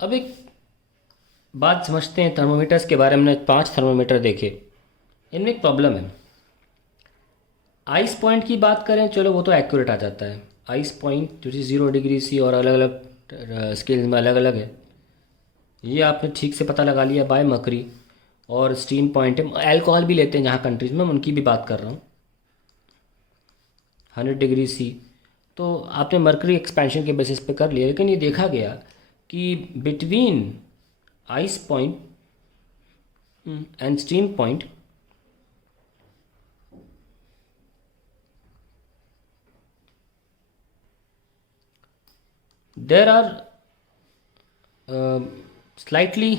अब एक बात समझते हैं थर्मोमीटर्स के बारे में। हमने 5 थर्मोमीटर देखे, इनमें एक प्रॉब्लम है। आइस पॉइंट की बात करें, चलो वो तो एक्यूरेट आ जाता है। आइस पॉइंट जो 0 डिग्री सी और अलग अलग स्केल्स में अलग अलग है, ये आपने ठीक से पता लगा लिया बाय मकरी। और स्टीम पॉइंट है, अल्कोहल भी लेते हैं जहाँ कंट्रीज़ में, मैं उनकी भी बात कर रहा हूँ। 100 डिग्री सी तो आपने मर्करी एक्सपेंशन के बेसिस पे कर लिया, लेकिन ये देखा गया कि between ice point and steam point there are slightly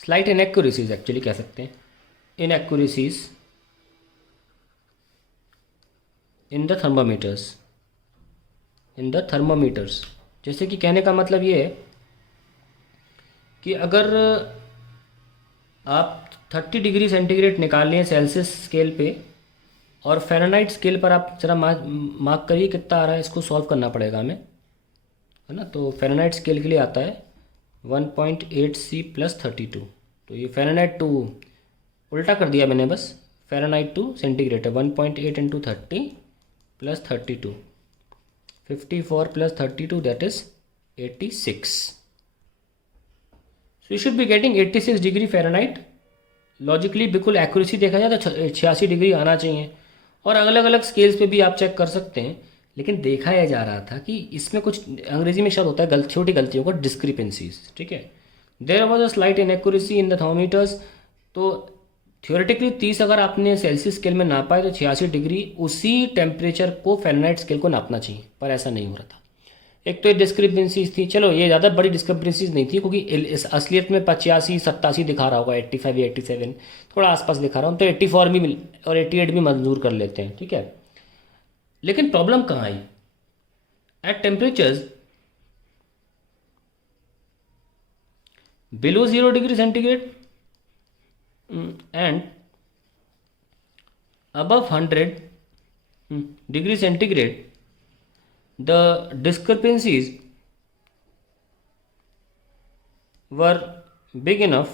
slight inaccuracies, actually कह सकते हैं इनएक्यूरेसीज इन द थर्मामीटर्स। जैसे कि कहने का मतलब ये है कि अगर आप 30 डिग्री सेंटीग्रेड निकाल लें सेल्सियस स्केल पे, और फ़ारेनहाइट स्केल पर आप ज़रा मार्क करिए कितना आ रहा है। इसको सॉल्व करना पड़ेगा हमें, है ना। तो फ़ारेनहाइट स्केल के लिए आता है 1.8 C + 32। तो ये फ़ारेनहाइट टू उल्टा कर दिया मैंने बस, फ़ारेनहाइट टू सेंटीग्रेड है 1.8 × 30 + 32, 54 + 32 that is 86। So you should be getting 86 degree Fahrenheit. Logically बिल्कुल एक्यूरेसी देखा जाए तो 86 डिग्री आना चाहिए। और अलग अलग स्केल्स पे भी आप चेक कर सकते हैं, लेकिन देखा यह जा रहा था कि इसमें कुछ अंग्रेजी में शब्द होता है छोटी गलतियों को, डिस्क्रिपेंसीज। ठीक है, there was a slight inaccuracy in the thermometers. तो थियोरेटिकली 30 अगर आपने सेल्सियस स्केल में नापा है तो 86 डिग्री उसी टेम्परेचर को फ़ारेनहाइट स्केल को नापना चाहिए, पर ऐसा नहीं हो रहा था। एक तो ये डिस्क्रिपेंसीज थी, चलो ये ज़्यादा बड़ी डिस्क्रिपेंसीज नहीं थी, क्योंकि इस असलियत में 85-87 दिखा रहा होगा, 85 या 87 थोड़ा आसपास दिखा रहा हूँ, तो 84 भी और 88 भी मंजूर कर लेते हैं। ठीक है, लेकिन प्रॉब्लम कहाँ आई? At temperatures below 0 degree centigrade and above 100 degree centigrade, the discrepancies were big enough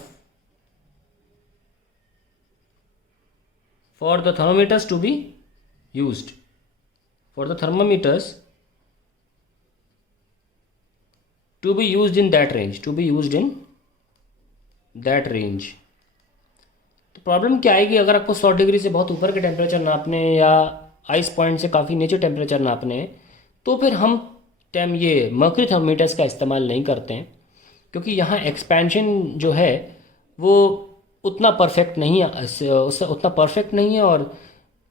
for the thermometers to be used, for the thermometers to be used in that range, to be used in that range। तो problem क्या आएगी अगर आपको 100 degree से बहुत ऊपर के temperature नापने या आइस पॉइंट से काफ़ी नीचे टेम्परेचर नापने हैं, तो फिर हम ये मर्क्यूरी थर्मोमीटर्स का इस्तेमाल नहीं करते हैं, क्योंकि यहाँ एक्सपेंशन जो है वो उतना परफेक्ट नहीं है, उससे उतना परफेक्ट नहीं है। और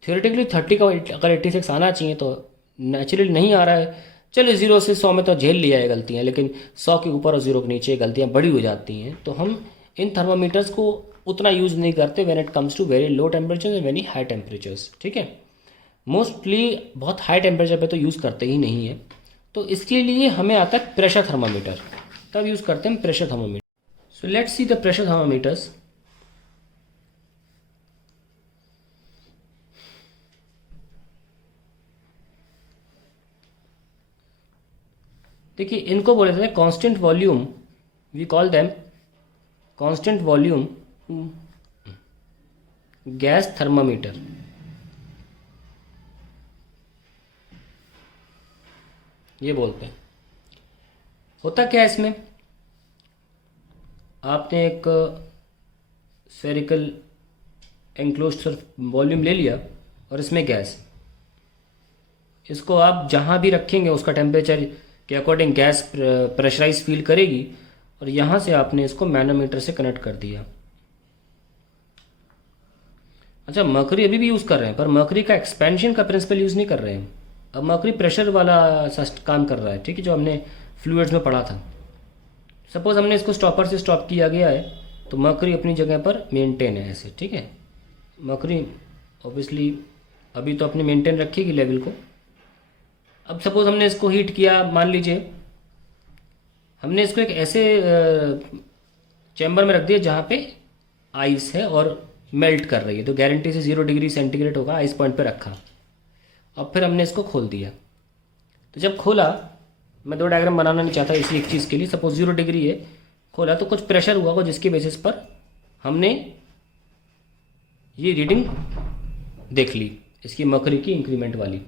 थियोरेटिकली 30 का अगर 86 आना चाहिए तो नेचुरली नहीं आ रहा है। चलिए 0 से 100 में तो झेल लिया है गलतियाँ, लेकिन 100 के ऊपर और 0 के नीचे गलतियाँ बड़ी हो जाती हैं। तो हम इन थर्मामीटर्स को उतना यूज़ नहीं करते when it comes to very low temperature and very high temperatures. ठीक है, मोस्टली बहुत हाई टेम्परेचर पे तो यूज़ करते ही नहीं है। तो इसके लिए हमें आता है प्रेशर थर्मामीटर, तब यूज़ करते हैं pressure thermometer. So let's see the pressure thermometers. देखिए, इनको बोले थे constant volume, we call them constant volume gas thermometer. ये बोलते हैं। होता क्या है इसमें, आपने एक स्फेरिकल एंक्लोज्ड वॉल्यूम ले लिया और इसमें गैस, इसको आप जहाँ भी रखेंगे उसका टेम्परेचर के अकॉर्डिंग गैस प्रेशराइज फील करेगी। और यहाँ से आपने इसको मैनोमीटर से कनेक्ट कर दिया। अच्छा, मर्करी अभी भी यूज़ कर रहे हैं, पर मर्करी का एक्सपेंशन का प्रिंसिपल यूज़ नहीं कर रहे हैं। अब मर्करी प्रेशर वाला काम कर रहा है। ठीक है, जो हमने फ्लूइड्स में पढ़ा था। सपोज हमने इसको स्टॉपर से स्टॉप किया गया है, तो मर्करी अपनी जगह पर मेंटेन है ऐसे। ठीक है, मर्करी ऑब्वियसली अभी तो अपने मेंटेन रखेगी लेवल को। अब सपोज हमने इसको हीट किया, मान लीजिए हमने इसको एक ऐसे चैम्बर में रख दिया जहाँ पे आइस है और मेल्ट कर रही है, तो गारंटी से 0 डिग्री सेंटीग्रेड होगा, आइस पॉइंट पे रखा। अब फिर हमने इसको खोल दिया, तो जब खोला, मैं दो डायग्राम बनाना नहीं चाहता इसी एक चीज़ के लिए। सपोज 0 डिग्री है, खोला तो कुछ प्रेशर हुआ होगा जिसके बेसिस पर हमने ये रीडिंग देख ली, इसकी मर्करी की इंक्रीमेंट वाली।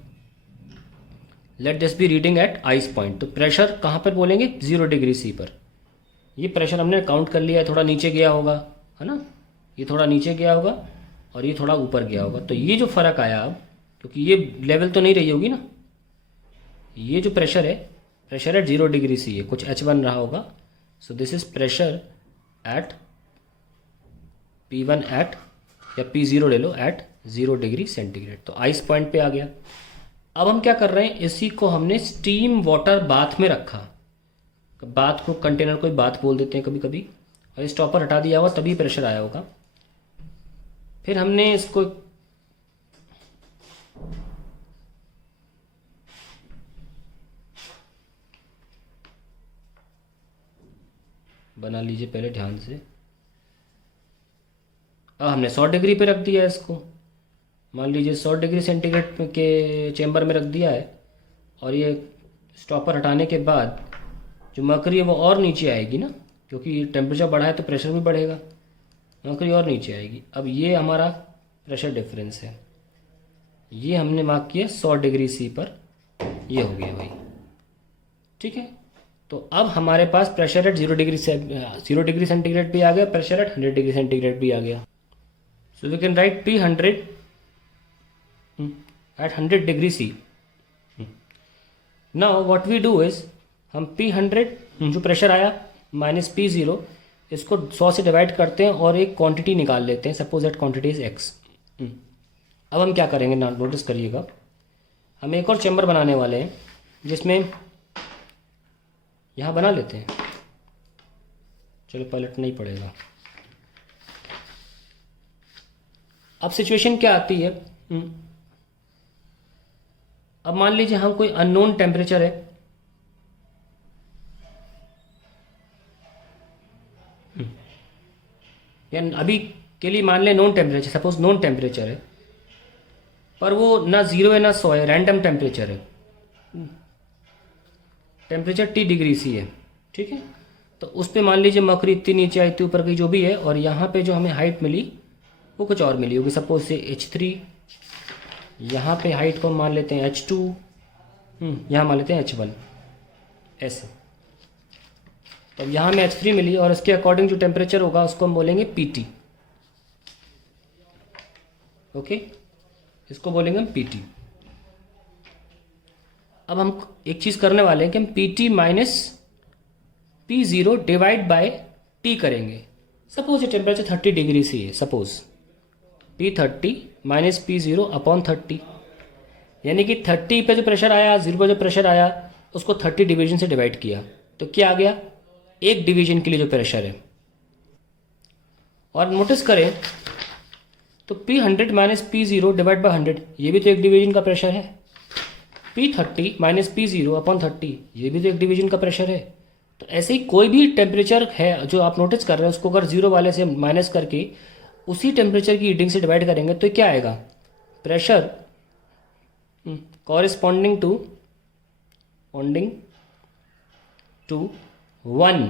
Let this be reading at ice point. तो प्रेशर कहाँ पर बोलेंगे? 0 डिग्री सी पर। ये प्रेशर हमने काउंट कर लिया है, थोड़ा नीचे गया होगा, है ना, ये थोड़ा नीचे गया होगा और ये थोड़ा ऊपर गया होगा। तो ये जो फ़र्क आया अब, क्योंकि ये लेवल तो नहीं रही होगी ना, ये जो प्रेशर है 0 डिग्री सी है, कुछ H1 रहा होगा। So this is pressure at P1 at, या P0 ले लो, एट 0 डिग्री सेंटीग्रेड। तो आइस पॉइंट पे आ गया। अब हम क्या कर रहे हैं, इसी को हमने स्टीम वाटर बाथ में रखा। बाथ को, कंटेनर को बाथ बोल देते हैं कभी कभी, और स्टॉपर हटा दिया होगा तभी प्रेशर आया होगा। फिर हमने इसको बना लीजिए पहले ध्यान से। अब हमने 100 डिग्री पे रख दिया है इसको, मान लीजिए 100 डिग्री सेंटीग्रेड के चेंबर में रख दिया है। और ये स्टॉपर हटाने के बाद जो मर्करी है वो और नीचे आएगी ना, क्योंकि टेम्परेचर बढ़ा है तो प्रेशर भी बढ़ेगा, मर्करी और नीचे आएगी। अब ये हमारा प्रेशर डिफरेंस है, ये हमने मार्क किया 100 डिग्री सी पर, ये हो गया भाई, ठीक है। तो अब हमारे पास प्रेशर एट 0 डिग्री सेंटीग्रेड भी आ गया, प्रेशर एट 100 डिग्री सेंटीग्रेड भी आ गया। So we can write P100 at 100 degree C. Now what we do is, हम P100 जो प्रेशर आया माइनस P0, इसको 100 से डिवाइड करते हैं और एक क्वांटिटी निकाल लेते हैं, suppose that quantity is x। अब हम क्या करेंगे ना, नोटिस करिएगा, हम एक और चैम्बर बनाने वाले हैं जिसमें, यहाँ बना लेते हैं, चलो पलटना ही पड़ेगा। अब सिचुएशन क्या आती है, अब मान लीजिए हम कोई अननोन टेम्परेचर है, या अभी के लिए मान लें known temperature, suppose known temperature है, पर वो ना 0 है ना 100 है, रैंडम टेम्परेचर है, टेम्परेचर T डिग्री सी है, ठीक है। तो उस पे मान लीजिए मर्करी इतनी नीचे आई, इतनी ऊपर गई, जो भी है, और यहाँ पे जो हमें हाइट मिली वो कुछ और मिली होगी, सपोज से H3, यहाँ पे हाइट को मान लेते हैं H2, यहाँ मान लेते हैं H1, ऐसे। तो यहाँ में H3 मिली और इसके अकॉर्डिंग जो टेम्परेचर होगा उसको हम बोलेंगे PT, ओके, इसको बोलेंगे हम PT। अब हम एक चीज़ करने वाले हैं कि हम PT minus P0 divide by T करेंगे। सपोज ये टेम्परेचर 30 डिग्री सी है, suppose P30 minus P0 upon 30, यानी कि 30 पे जो प्रेशर आया, 0 पे जो प्रेशर आया, उसको 30 डिवीजन से डिवाइड किया, तो क्या आ गया, एक डिवीजन के लिए जो प्रेशर है। और नोटिस करें तो P100 minus P0 divide by 100, ये भी तो एक डिवीजन का प्रेशर है। P30 माइनस P0 अपॉन 30, ये भी तो एक डिवीजन का प्रेशर है। तो ऐसे ही कोई भी टेम्परेचर है जो आप नोटिस कर रहे हैं, उसको अगर 0 वाले से माइनस करके उसी टेम्परेचर की हीटिंग से डिवाइड करेंगे तो क्या आएगा, pressure corresponding to 1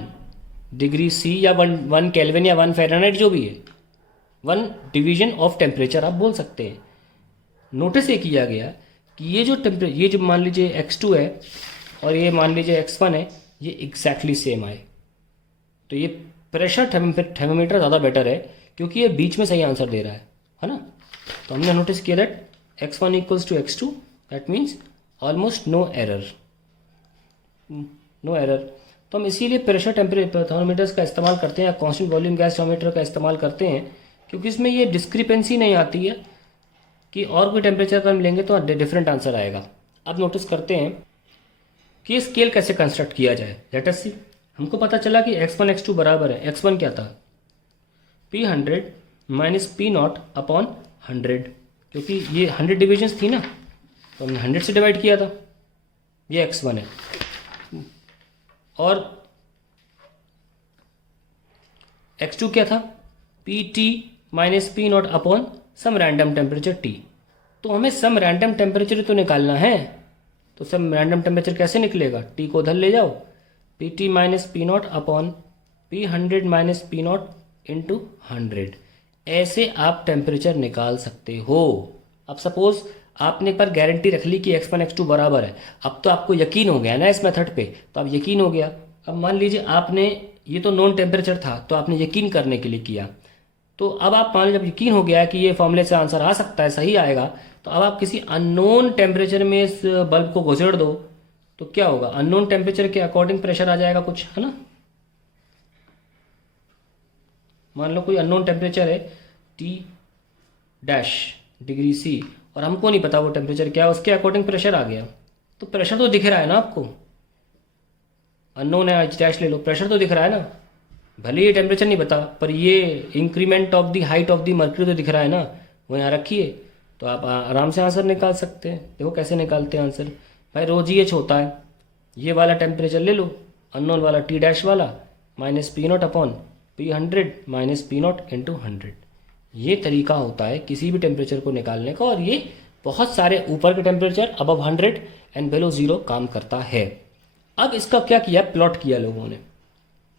degree C या 1 केल्विन या 1 फ़ारेनहाइट, जो भी है, 1 डिवीजन ऑफ टेम्परेचर आप बोल सकते हैं। नोटिस ये किया गया कि ये जो मान लीजिए x2 है और ये मान लीजिए x1 है, ये एग्जैक्टली सेम आए। तो ये प्रेशर थर्मोमीटर ज़्यादा बेटर है, क्योंकि ये बीच में सही आंसर दे रहा है ना। तो हमने नोटिस किया that x1 equals to x2, that means almost no error. तो हम इसीलिए प्रेशर थर्मोमीटर्स का इस्तेमाल करते हैं या कॉन्स्टेंट वॉल्यूम गैस थर्मोमीटर का इस्तेमाल करते हैं, क्योंकि इसमें ये डिस्क्रिपेंसी नहीं आती है कि और कोई टेम्परेचर का हम लेंगे तो डिफरेंट आंसर आएगा। अब नोटिस करते हैं कि स्केल कैसे कंस्ट्रक्ट किया जाए। लेट अस सी। हमको पता चला कि x1 x2 बराबर है, x1 क्या था, P100 माइनस P0 अपॉन 100, क्योंकि ये 100 डिविजन्स थी ना, तो हमने 100 से डिवाइड किया था, ये x1 है। और x2 क्या था, PT minus P0 upon some random temperature T। तो हमें सम रैंडम टेम्परेचर तो निकालना है, तो सम रैंडम टेम्परेचर कैसे निकलेगा, T को उधर ले जाओ, PT minus P0 upon P100 minus P0 into 100। ऐसे आप टेम्परेचर निकाल सकते हो। अब सपोज आपने एक बार गारंटी रख ली कि x1 x2 बराबर है, अब तो आपको यकीन हो गया ना इस मेथड पे, तो अब यकीन हो गया। अब मान लीजिए आपने, ये तो नॉन टेम्परेचर था तो आपने यकीन करने के लिए किया, तो अब आप मान लीजिए जब यकीन हो गया कि ये फॉर्मूले से आंसर आ सकता है, सही आएगा, तो अब आप किसी अननोन टेम्परेचर में इस बल्ब को घुसेड़ दो तो क्या होगा, अननोन टेम्परेचर के अकॉर्डिंग प्रेशर आ जाएगा कुछ, है ना। मान लो कोई अननोन टेम्परेचर है T' और हमको नहीं पता वो टेम्परेचर क्या है, उसके अकॉर्डिंग प्रेशर आ गया, तो प्रेशर तो दिख रहा है ना आपको, अननोन है H' ले लो, प्रेशर तो दिख रहा है ना, भले ये टेम्परेचर नहीं बता पर ये increment of the height of the mercury तो दिख रहा है ना, वो यहाँ रखिए, तो आप आराम से आंसर निकाल सकते हैं। देखो कैसे निकालते हैं आंसर भाई, ρgh होता है, ये वाला टेम्परेचर ले लो, अननोन वाला T' वाला, minus P0 upon P100 minus P0 into 100। ये तरीका होता है किसी भी टेम्परेचर को निकालने का, और ये बहुत सारे ऊपर के टेम्परेचर अबव 100 एंड बिलो 0 काम करता है। अब इसका क्या किया, प्लॉट किया लोगों ने,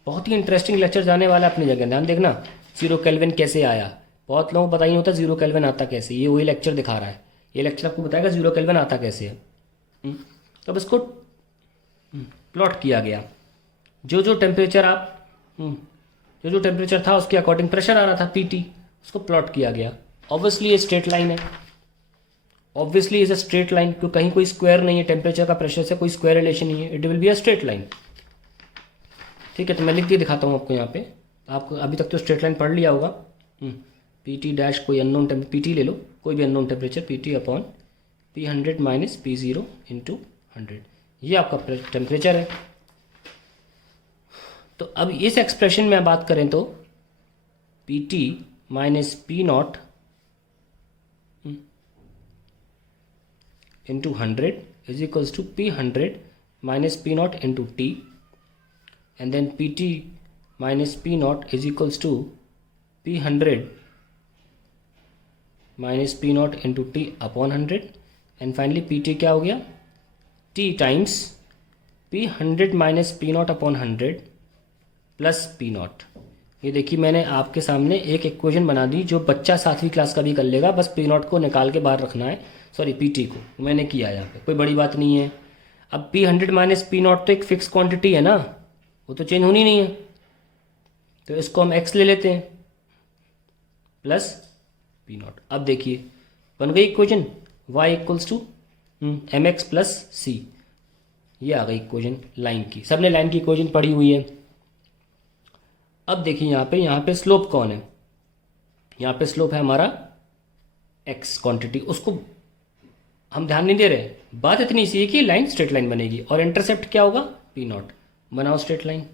बहुत ही इंटरेस्टिंग लेक्चर जाने वाला है अपनी जगह, ध्यान देखना। 0 केल्विन कैसे आया, बहुत लोगों को पता ही नहीं होता 0 केल्विन आता कैसे, ये वही लेक्चर दिखा रहा है, ये लेक्चर आपको बताएगा 0 केल्विन आता कैसे है। अब इसको प्लॉट किया गया, जो जो टेम्परेचर आप जो जो टेम्परेचर था उसके अकॉर्डिंग प्रेशर आ रहा था PT, उसको प्लॉट किया गया। ऑब्वियसली ये स्ट्रेट लाइन है, obviously is a straight line, क्योंकि कहीं कोई स्क्वायर नहीं है, टेम्परेचर का प्रेशर से कोई स्क्वायर रिलेशन नहीं है, it will be a straight line. ठीक है, तो मैं लिख के दिखाता हूँ आपको यहाँ पे, आपको अभी तक तो स्ट्रेट लाइन पढ़ लिया होगा। PT' कोई अननोन PT ले लो, कोई भी unknown temperature, PT upon P100 minus P0 into 100, ये आपका टेम्परेचर है। तो अब इस एक्सप्रेशन में बात करें तो PT minus P0 into 100 is equals to P100 minus P0 into T, and then PT minus P0 is equals to P100 minus P0 into T upon 100, and finally PT क्या हो गया, T times P100 minus P0 upon 100 plus P0। ये देखिए मैंने आपके सामने एक equation बना दी जो बच्चा 7वीं क्लास का भी कर लेगा, बस P0 को निकाल के बाहर रखना है, सॉरी PT को मैंने किया यहाँ पे, कोई बड़ी बात नहीं है। अब P100 माइनस P0 तो एक फिक्स क्वांटिटी है ना, वो तो चेंज होनी नहीं है, तो इसको हम x ले लेते हैं प्लस P0। अब देखिए बन गई equation y equals to mx plus c, ये आ गई इक्वेशन लाइन की, सबने लाइन की इक्वेशन पढ़ी हुई है। अब देखिए यहाँ पे स्लोप कौन है, यहाँ पे स्लोप है हमारा x क्वांटिटी, उसको हम ध्यान नहीं दे रहे, बात इतनी सी है कि लाइन स्ट्रेट लाइन बनेगी, और इंटरसेप्ट क्या होगा P0, बनाओ स्ट्रेट लाइन,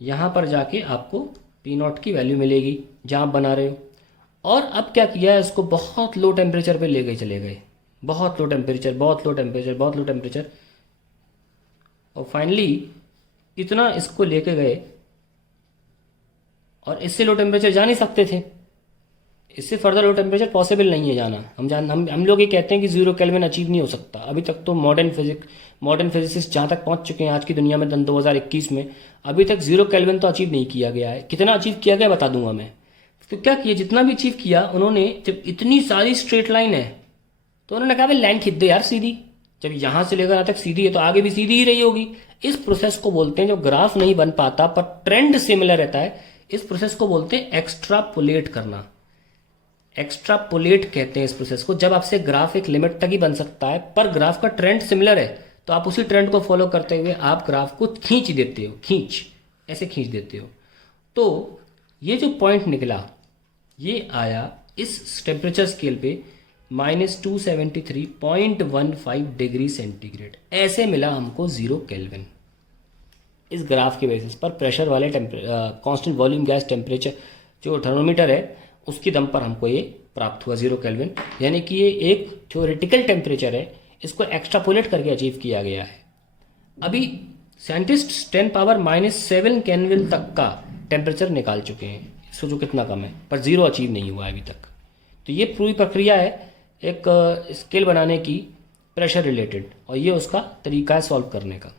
यहाँ पर जाके आपको P0 की वैल्यू मिलेगी जहाँ आप बना रहे हो। और अब क्या किया है, इसको बहुत लो टेम्परेचर पे ले गए, चले गए, बहुत लो टेम्परेचर, बहुत लो टेम्परेचर, बहुत लो टेम्परेचर, और फाइनली इतना इसको लेके गए, और इससे लो टेम्परेचर जा नहीं सकते थे, इससे फर्दर लो टेम्परेचर पॉसिबल नहीं है जाना। हम लोग ये कहते हैं कि 0 केल्विन अचीव नहीं हो सकता। अभी तक तो मॉडर्न फिजिसिस्ट जहाँ तक पहुँच चुके हैं आज की दुनिया में 2021 में, अभी तक 0 केल्विन तो अचीव नहीं किया गया है। कितना अचीव किया गया बता दूंगा मैं। तो क्या किया, जितना भी अचीव किया उन्होंने, जब इतनी सारी स्ट्रेट लाइन है तो उन्होंने कहा भाई लाइन खींच दे यार सीधी, जब यहाँ से लेकर यहाँ तक सीधी है तो आगे भी सीधी ही रही होगी। इस प्रोसेस को बोलते हैं, जो ग्राफ नहीं बन पाता पर ट्रेंड सिमिलर रहता है, इस प्रोसेस को बोलते हैं एक्स्ट्रापोलेट करना। एक्स्ट्रापोलेट कहते हैं इस प्रोसेस को, जब आपसे ग्राफ एक लिमिट तक ही बन सकता है पर ग्राफ का ट्रेंड सिमिलर है, तो आप उसी ट्रेंड को फॉलो करते हुए आप ग्राफ को खींच देते हो, ऐसे खींच देते हो। तो ये जो पॉइंट निकला ये आया इस टेम्परेचर स्केल पे -273.15 डिग्री सेंटीग्रेड, ऐसे मिला हमको 0 केल्विन। इस ग्राफ के बेसिस पर प्रेशर वाले कांस्टेंट वॉल्यूम गैस टेम्परेचर जो थर्मोमीटर है उसके दम पर हमको ये प्राप्त हुआ 0 केल्विन। यानी कि ये एक थ्योरेटिकल टेम्परेचर है, इसको एक्स्ट्रापोलेट करके अचीव किया गया है। अभी साइंटिस्ट 10⁻⁷ केल्विन तक का टेम्परेचर निकाल चुके हैं, इसको जो कितना कम है, पर 0 अचीव नहीं हुआ है अभी तक। तो ये पूरी प्रक्रिया है एक स्केल बनाने की प्रेशर रिलेटेड, और ये उसका तरीका है सॉल्व करने का।